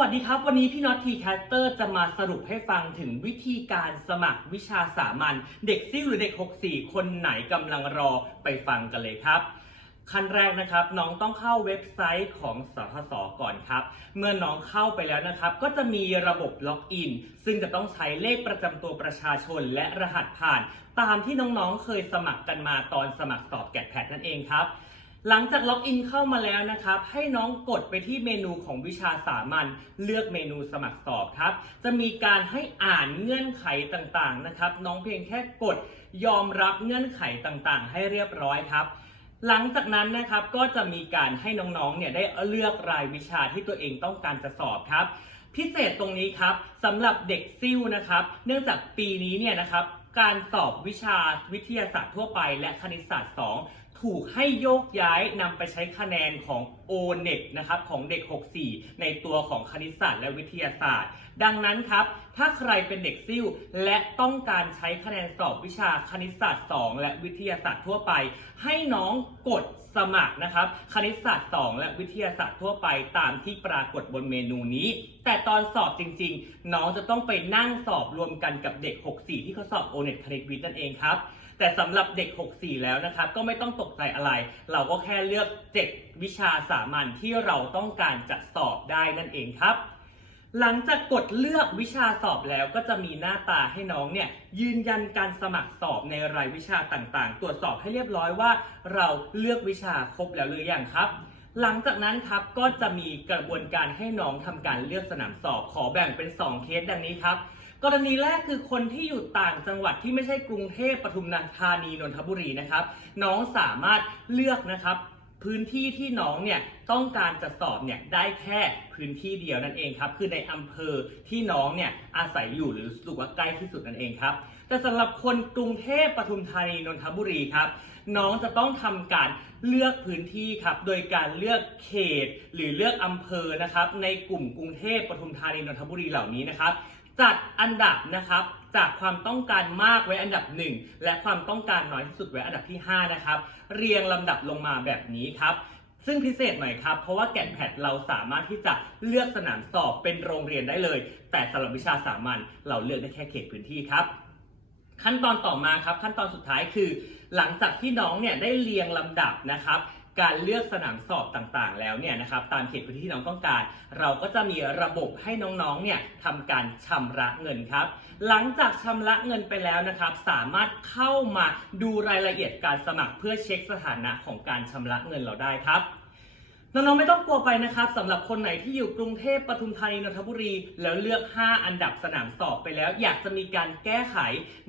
สวัสดีครับ วันนี้พี่น็อตทีแคสเตอร์จะมาสรุปให้ฟังถึงวิธีการสมัครวิชาสามัญเด็กซิ่วหรือเด็ก 64 คนไหนกำลังรอไปฟังกันเลยครับขั้นแรกนะครับน้องต้องเข้าเว็บไซต์ของสทศก่อนครับ เมื่อน้องเข้าไปแล้วนะครับ ก็จะมีระบบล็อกอิน ซึ่งจะต้องใช้เลขประจำตัวประชาชนและรหัสผ่าน ตามที่น้องๆเคยสมัครกันมาตอนสมัครสอบแกดแพดนั่นเองครับ หลังจากล็อกอินเข้ามาแล้วนะครับ ให้น้องกดไปที่เมนูของวิชาสามัญเลือกเมนูสมัครสอบครับ จะมีการให้อ่านเงื่อนไขต่างๆนะครับ น้องเพียงแค่กดยอมรับเงื่อนไขต่างๆ ให้เรียบร้อยครับ หลังจากนั้นนะครับก็จะมีการให้น้องๆเนี่ยได้เลือกรายวิชาที่ตัวเองต้องการจะสอบครับ พิเศษตรงนี้ครับสำหรับเด็กซิ่วนะครับ เนื่องจากปีนี้เนี่ยนะครับการสอบวิชาวิทยาศาสตร์ทั่วไปและคณิตศาสตร์ 2 ถูกให้โยกย้ายนำไปใช้คะแนนของ o n e t นะครับของเด็ก 64 ในตัวของคณิตศาสตร์และวิทยาศาสตร์ ดังนั้นครับ ถ้าใครเป็นเด็กซิ่วและต้องการใช้คะแนนสอบวิชาคณิตศาสตร์ 2 และวิทยาศาสตร์ทั่วไป ให้น้องกดสมัครนะครับ คณิตศาสตร์ 2 และวิทยาศาสตร์ทั่วไปตามที่ปรากฏบนเมนูนี้ แต่ตอนสอบจริง ๆ น้องจะต้องไปนั่งสอบรวมกันกับเด็ก 64 ที่เขาสอบ o n e t คณิตวิทย์นั่นเองครับ แต่สำหรับเด็ก 64 แล้วนะครับ ก็ไม่ต้องตกใจอะไร เราก็แค่เลือก 7 วิชาสามัญที่เราต้องการจะสอบได้นั่นเองครับ หลังจากกดเลือกวิชาสอบแล้วก็จะมีหน้าตาให้น้องเนี่ยยืนยันการสมัครสอบในรายวิชาต่างๆ ตรวจสอบให้เรียบร้อยว่า เราเลือกวิชาครบแล้วหรือยังครับหลังจากนั้นครับก็จะมีกระบวนการให้น้องทำการเลือกสนามสอบ ขอแบ่งเป็น 2 เคสดังนี้ครับ กรณีแรกคือคนที่อยู่ต่างจังหวัดที่ไม่ใช่กรุงเทพปทุมธานีนนทบุรีนะครับ น้องสามารถเลือกนะครับพื้นที่ที่น้องเนี่ยต้องการจะสอบเนี่ยได้แค่พื้นที่เดียวนั่นเองครับคือในอำเภอที่น้องเนี่ยอาศัยอยู่หรือสึกว่าใกล้ที่สุดนั่นเองครับ แต่สำหรับคนกรุงเทพปทุมธานีนนทบุรีครับน้องจะต้องทำการเลือกพื้นที่ครับ โดยการเลือกเขตหรือเลือกอำเภอนะครับ ในกลุ่มกรุงเทพปทุมธานีนนทบุรีเหล่านี้นะครับ จัดอันดับนะครับจากความต้องการมากไว้อันดับ 1 และความต้องการน้อยที่สุดไว้อันดับที่ 5 นะครับ เรียงลำดับลงมาแบบนี้ครับ ซึ่งพิเศษหน่อยครับ เพราะว่าแกนแพดเราสามารถที่จะเลือกสนามสอบเป็นโรงเรียนได้เลย แต่สำหรับวิชาสามัญเราเลือกได้แค่เขตพื้นที่ครับ ขั้นตอนต่อมาครับ ขั้นตอนสุดท้ายคือ หลังจากที่น้องเนี่ยได้เรียงลำดับนะครับ การเลือกสนามสอบต่างๆ แล้วเนี่ยนะครับตามเขตพื้นที่ที่น้องต้องการ เราก็จะมีระบบให้น้องๆเนี่ยทำการชำระเงินครับ หลังจากชำระเงินไปแล้วนะครับ สามารถเข้ามาดูรายละเอียดการสมัครเพื่อเช็คสถานะของการชำระเงินเราได้ครับน้องๆไม่ต้องกลัวไปนะครับสำหรับคนไหนที่อยู่กรุงเทพปทุมธานีนนทบุรี แล้วเลือก 5 อันดับสนามสอบไปแล้ว อยากจะมีการแก้ไข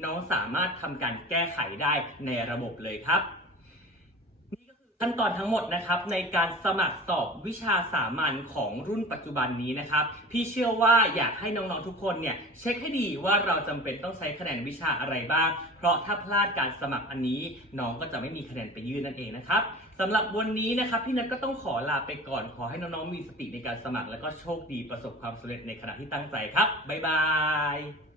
น้องสามารถทำการแก้ไขได้ในระบบเลยครับ ขั้นตอนทั้งหมดนะครับในการสมัครสอบวิชาสามัญของรุ่นปัจจุบันนี้นะครับ พี่เชื่อว่าอยากให้น้องๆทุกคนเนี่ยเช็คให้ดีว่าเราจำเป็นต้องใช้คะแนนวิชาอะไรบ้าง เพราะถ้าพลาดการสมัครอันนี้น้องก็จะไม่มีคะแนนไปยื่นนั่นเองนะครับสำหรับวันนี้นะครับพี่นัทก็ต้องขอลาไปก่อนขอให้น้องๆมีสติในการสมัคร แล้วก็โชคดีประสบความสำเร็จในขณะที่ตั้งใจครับบ๊ายบาย